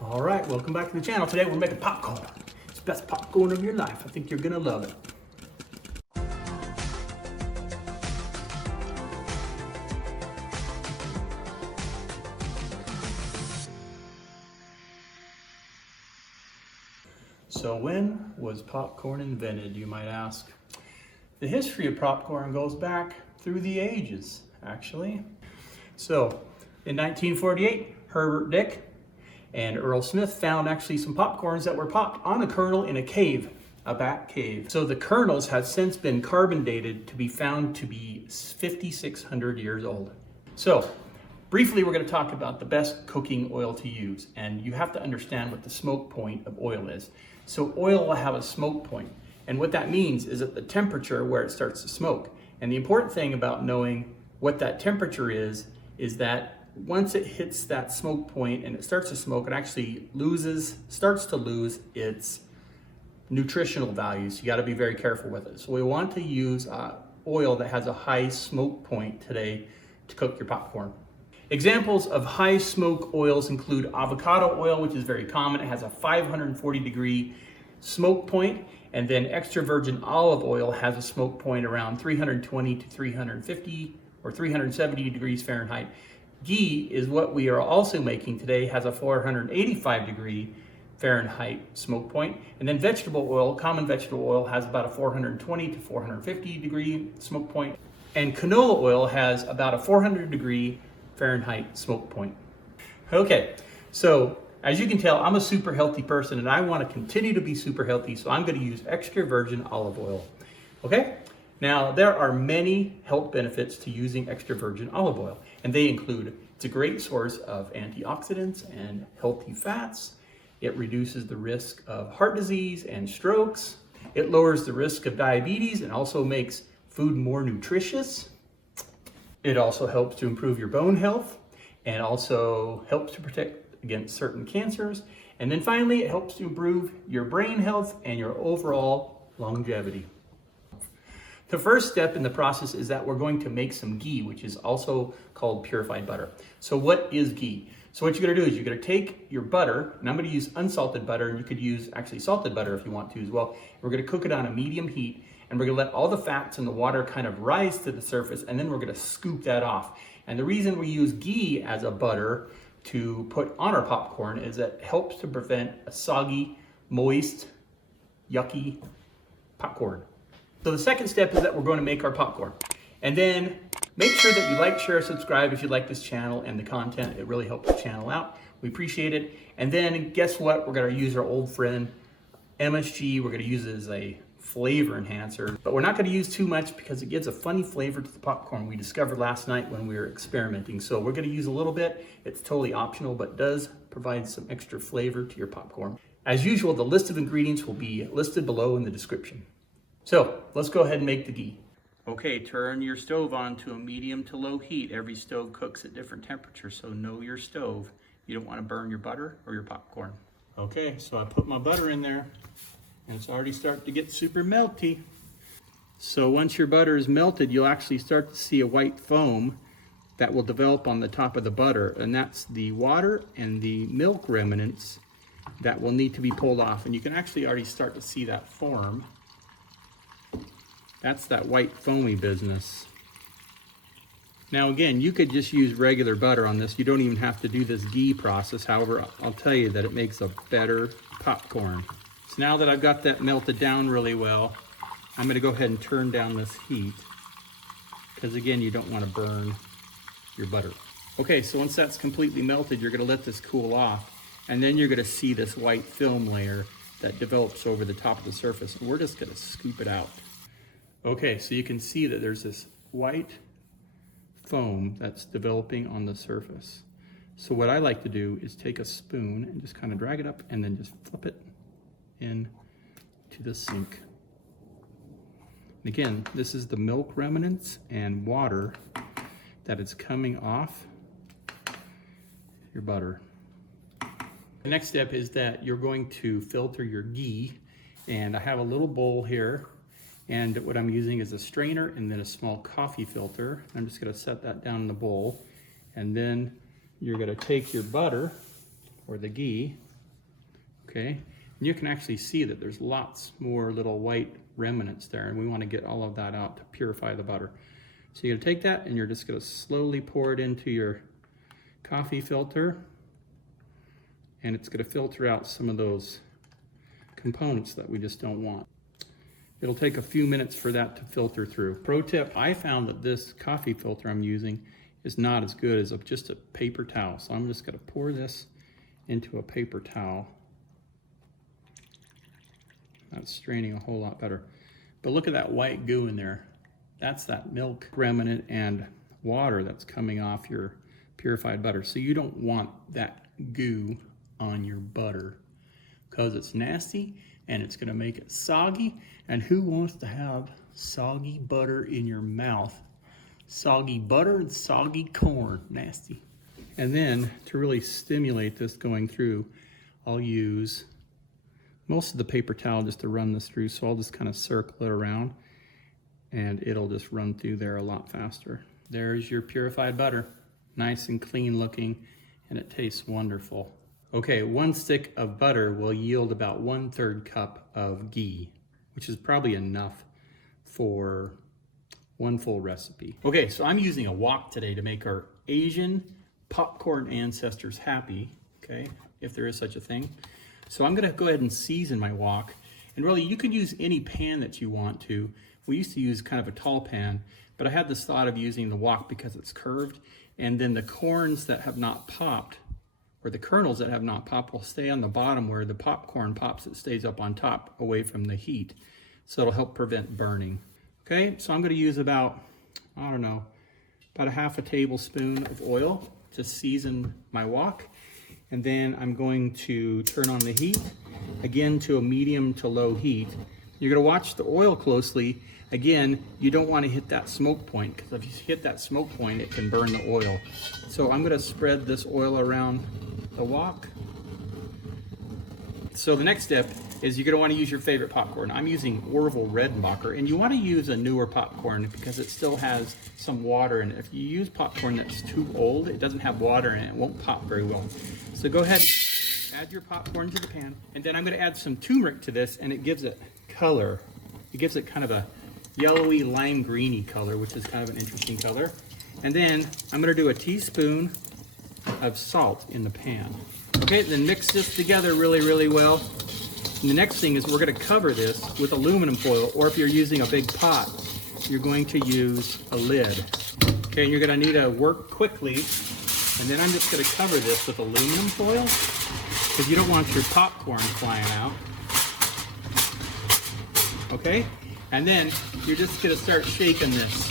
All right, welcome back to the channel. Today we're making popcorn. It's the best popcorn of your life. I think you're gonna love it. So when was popcorn invented, you might ask? The history of popcorn goes back through the ages, actually. So in 1948, Herbert Dick and Earl Smith found actually some popcorns that were popped on a kernel in a cave, a bat cave. So the kernels have since been carbon dated to be found to be 5,600 years old. So briefly, we're going to talk about the best cooking oil to use, and you have to understand what the smoke point of oil is. So oil will have a smoke point, and what that means is at the temperature where it starts to smoke. And the important thing about knowing what that temperature is that once it hits that smoke point and it starts to smoke, it actually starts to lose its nutritional values. You got to be very careful with it. So we want to use oil that has a high smoke point today to cook your popcorn. Examples of high smoke oils include avocado oil, which is very common. It has a 540-degree smoke point, and then extra virgin olive oil has a smoke point around 320 to 350 or 370 degrees Fahrenheit. Ghee is what we are also making today, has a 485-degree Fahrenheit smoke point. And then vegetable oil, common vegetable oil, has about a 420 to 450-degree smoke point. And canola oil has about a 400-degree Fahrenheit smoke point. Okay, so as you can tell, I'm a super healthy person and I want to continue to be super healthy, so I'm going to use extra virgin olive oil. Okay, now there are many health benefits to using extra virgin olive oil, and they include it's a great source of antioxidants and healthy fats. It reduces the risk of heart disease and strokes. It lowers the risk of diabetes and also makes food more nutritious. It also helps to improve your bone health and also helps to protect against certain cancers. And then finally, it helps to improve your brain health and your overall longevity. The first step in the process is that we're going to make some ghee, which is also called purified butter. So what is ghee? So what you're gonna do is you're gonna take your butter, and I'm gonna use unsalted butter, and you could use actually salted butter if you want to as well. We're gonna cook it on a medium heat, and we're gonna let all the fats in the water kind of rise to the surface, and then we're gonna scoop that off. And the reason we use ghee as a butter to put on our popcorn is that it helps to prevent a soggy, moist, yucky popcorn. So the second step is that we're going to make our popcorn. And then make sure that you like, share, subscribe if you like this channel and the content. It really helps the channel out. We appreciate it. And then guess what? We're going to use our old friend MSG. We're going to use it as a flavor enhancer, but we're not going to use too much because it gives a funny flavor to the popcorn we discovered last night when we were experimenting. So we're going to use a little bit. It's totally optional, but does provide some extra flavor to your popcorn. As usual, the list of ingredients will be listed below in the description. So let's go ahead and make the ghee. Okay, turn your stove on to a medium to low heat. Every stove cooks at different temperatures, so know your stove. You don't want to burn your butter or your popcorn. Okay, so I put my butter in there. And it's already starting to get super melty. So once your butter is melted, you'll actually start to see a white foam that will develop on the top of the butter. And that's the water and the milk remnants that will need to be pulled off. And you can actually already start to see that form. That's that white foamy business. Now again, you could just use regular butter on this. You don't even have to do this ghee process. However, I'll tell you that it makes a better popcorn. Now that I've got that melted down really well, I'm going to go ahead and turn down this heat because again, you don't want to burn your butter. Okay, so once that's completely melted, you're going to let this cool off, and then you're going to see this white film layer that develops over the top of the surface, and we're just going to scoop it out. Okay, so you can see that there's this white foam that's developing on the surface. So what I like to do is take a spoon and just kind of drag it up and then just flip it in to the sink. And again, this is the milk remnants and water that is coming off your butter. The next step is that you're going to filter your ghee, and I have a little bowl here, and what I'm using is a strainer and then a small coffee filter. I'm just going to set that down in the bowl, and then you're going to take your butter or the ghee okay? And you can actually see that there's lots more little white remnants there, and we want to get all of that out to purify the butter. So you're going to take that and you're just going to slowly pour it into your coffee filter, and it's going to filter out some of those components that we just don't want. It'll take a few minutes for that to filter through. Pro tip, I found that this coffee filter I'm using is not as good as just a paper towel. So I'm just going to pour this into a paper towel. That's straining a whole lot better. But look at that white goo in there. That's that milk remnant and water that's coming off your purified butter. So you don't want that goo on your butter because it's nasty and it's going to make it soggy. And who wants to have soggy butter in your mouth? Soggy butter and soggy corn, nasty. And then to really stimulate this going through, I'll use most of the paper towel just to run this through. So I'll just kind of circle it around and it'll just run through there a lot faster. There's your purified butter. Nice and clean looking, and it tastes wonderful. Okay, 1 stick of butter will yield about 1/3 cup of ghee, which is probably enough for 1 full recipe. Okay, so I'm using a wok today to make our Asian popcorn ancestors happy, okay, if there is such a thing. So I'm gonna go ahead and season my wok, and really you can use any pan that you want to. We used to use kind of a tall pan, but I had this thought of using the wok because it's curved, and then the corns that have not popped, or the kernels that have not popped, will stay on the bottom where the popcorn pops. It stays up on top away from the heat. So it'll help prevent burning. Okay, so I'm gonna use about, I don't know, about a 1/2 tablespoon of oil to season my wok. And then I'm going to turn on the heat, again to a medium to low heat. You're gonna watch the oil closely. Again, you don't want to hit that smoke point, because if you hit that smoke point, it can burn the oil. So I'm gonna spread this oil around the wok. So the next step is you're gonna want to use your favorite popcorn. I'm using Orville Redenbacher, and you want to use a newer popcorn because it still has some water in it. If you use popcorn that's too old, it doesn't have water in it, it won't pop very well. So go ahead, add your popcorn to the pan, and then I'm gonna add some turmeric to this, and it gives it color. It gives it kind of a yellowy lime greeny color, which is kind of an interesting color. And then I'm gonna do a teaspoon of salt in the pan. Okay, then mix this together really, really well. And the next thing is we're gonna cover this with aluminum foil, or if you're using a big pot, you're going to use a lid. Okay, and you're gonna need to work quickly. And then I'm just gonna cover this with aluminum foil because you don't want your popcorn flying out. Okay, and then you're just gonna start shaking this.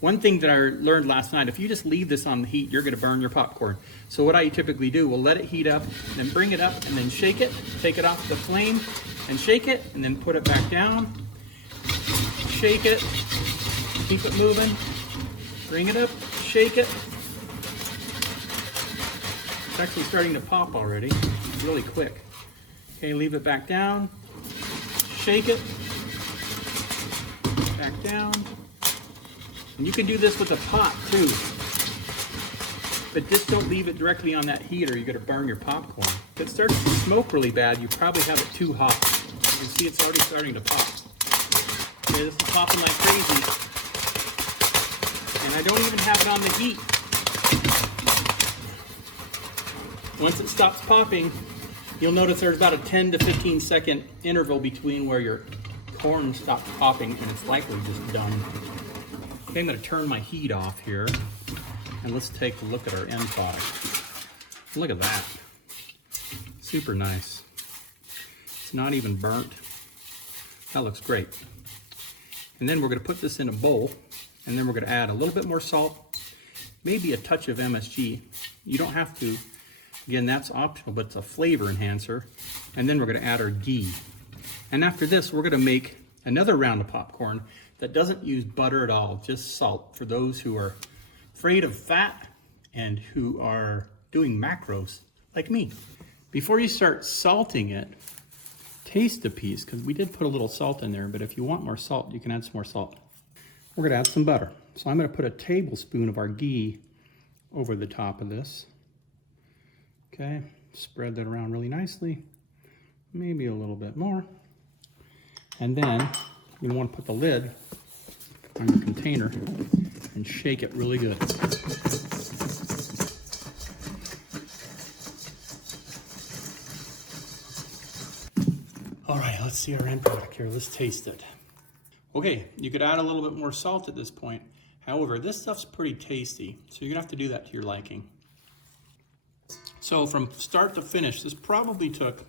One thing that I learned last night, if you just leave this on the heat, you're gonna burn your popcorn. So what I typically do, we'll let it heat up, then bring it up and then shake it, take it off the flame and shake it, and then put it back down, shake it, keep it moving, bring it up, shake it. It's actually starting to pop already, really quick. Okay, leave it back down, shake it, back down. And you can do this with a pot too. But just don't leave it directly on that heat or you're gonna burn your popcorn. If it starts to smoke really bad, you probably have it too hot. You can see it's already starting to pop. Okay, this is popping like crazy. And I don't even have it on the heat. Once it stops popping, you'll notice there's about a 10 to 15 second interval between where your corn stops popping and it's likely just done. Okay, I'm gonna turn my heat off here and let's take a look at our end product. Look at that, super nice. It's not even burnt. That looks great. And then we're gonna put this in a bowl, and then we're gonna add a little bit more salt, maybe a touch of MSG. You don't have to. Again, that's optional, but it's a flavor enhancer. And then we're gonna add our ghee. And after this, we're gonna make another round of popcorn that doesn't use butter at all, just salt, for those who are afraid of fat and who are doing macros like me. Before you start salting it, taste a piece, because we did put a little salt in there, but if you want more salt, you can add some more salt. We're gonna add some butter. So I'm gonna put a tablespoon of our ghee over the top of this. Okay, spread that around really nicely. maybe a little bit more. And then you want to put the lid on your container and shake it really good. All right, let's see our end product here. Let's taste it. Okay, you could add a little bit more salt at this point. However, this stuff's pretty tasty, so you're gonna have to do that to your liking. So from start to finish, this probably took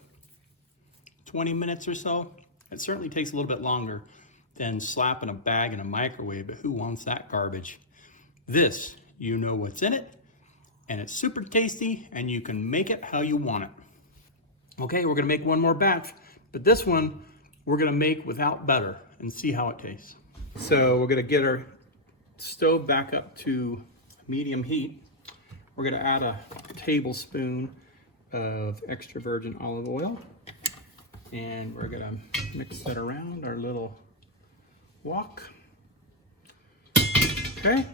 20 minutes or so. It certainly takes a little bit longer than slapping a bag in a microwave, but who wants that garbage? This, you know what's in it, and it's super tasty, and you can make it how you want it. Okay, we're gonna make one more batch, but this one we're gonna make without butter and see how it tastes. So we're gonna get our stove back up to medium heat. We're gonna add a tablespoon of extra virgin olive oil, and we're gonna mix that around our little wok. Okay,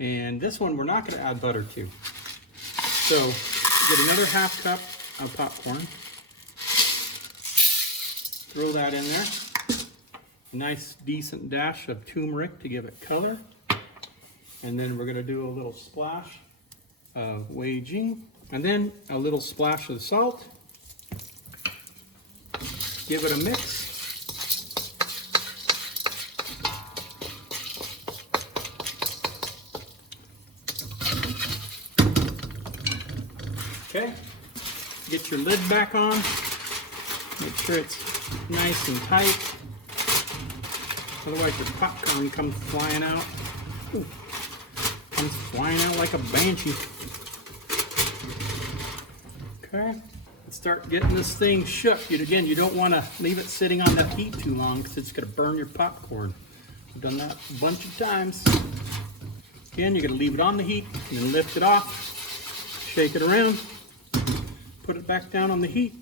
and this one we're not gonna add butter to. So get another half cup of popcorn, throw that in there. A nice decent dash of turmeric to give it color. And then we're gonna do a little splash of Ghee, and then a little splash of salt. Give it a mix. Okay, get your lid back on. Make sure it's nice and tight. Otherwise your popcorn comes flying out. Ooh, comes flying out like a banshee. Okay, let's start getting this thing shook. Again, you don't want to leave it sitting on that heat too long because it's going to burn your popcorn. I've done that a bunch of times. Again, you're going to leave it on the heat and then lift it off, shake it around, put it back down on the heat.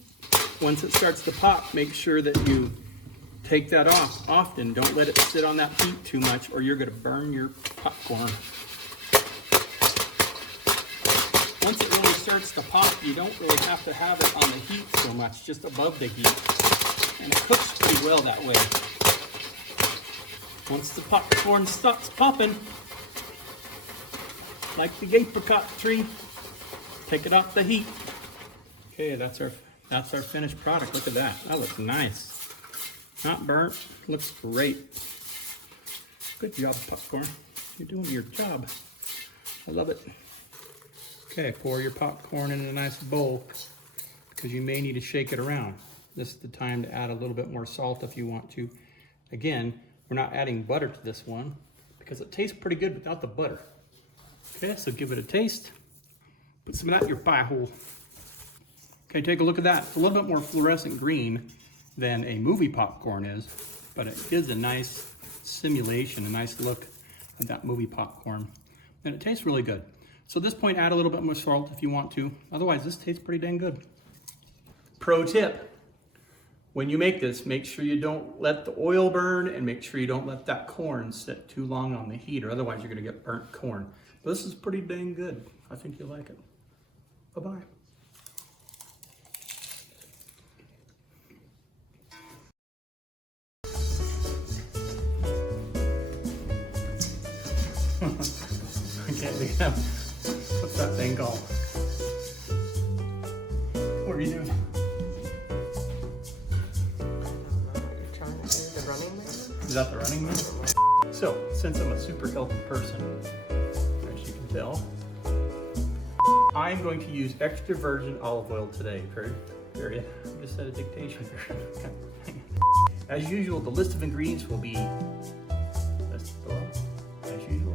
Once it starts to pop, make sure that you take that off often. Don't let it sit on that heat too much or you're going to burn your popcorn. Once it really starts to pop, you don't really have to have it on the heat so much, just above the heat. And it cooks pretty well that way. Once the popcorn starts popping, like the apricot tree, take it off the heat. Okay, that's our finished product. Look at that. That looks nice. Not burnt. Looks great. Good job, popcorn. You're doing your job. I love it. Okay, pour your popcorn in a nice bowl because you may need to shake it around. This is the time to add a little bit more salt if you want to. Again, we're not adding butter to this one because it tastes pretty good without the butter. Okay, so give it a taste. Put some of that in your pie hole. Okay, take a look at that. It's a little bit more fluorescent green than a movie popcorn is, but it is a nice simulation, a nice look of that movie popcorn. And it tastes really good. So at this point, add a little bit more salt if you want to. Otherwise, this tastes pretty dang good. Pro tip, when you make this, make sure you don't let the oil burn and make sure you don't let that corn sit too long on the heat, or otherwise you're gonna get burnt corn. But this is pretty dang good. I think you'll like it. Bye-bye. Okay, what's that thing called? What are you doing? You're trying to do the Running Man? Is that the Running Man? So, since I'm a super healthy person, as you can tell, I'm going to use extra virgin olive oil today, period. I just said a dictation. As usual, the list of ingredients will be as usual.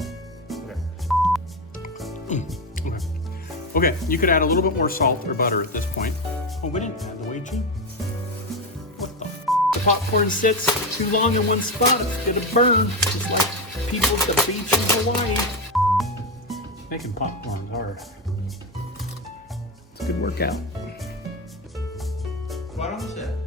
Okay, you could add a little bit more salt or butter at this point. Oh, we didn't add the Ghee. What the The popcorn sits too long in one spot, it's gonna burn, just like people at the beach in Hawaii. Making popcorn's hard. It's a good workout. Right on the set.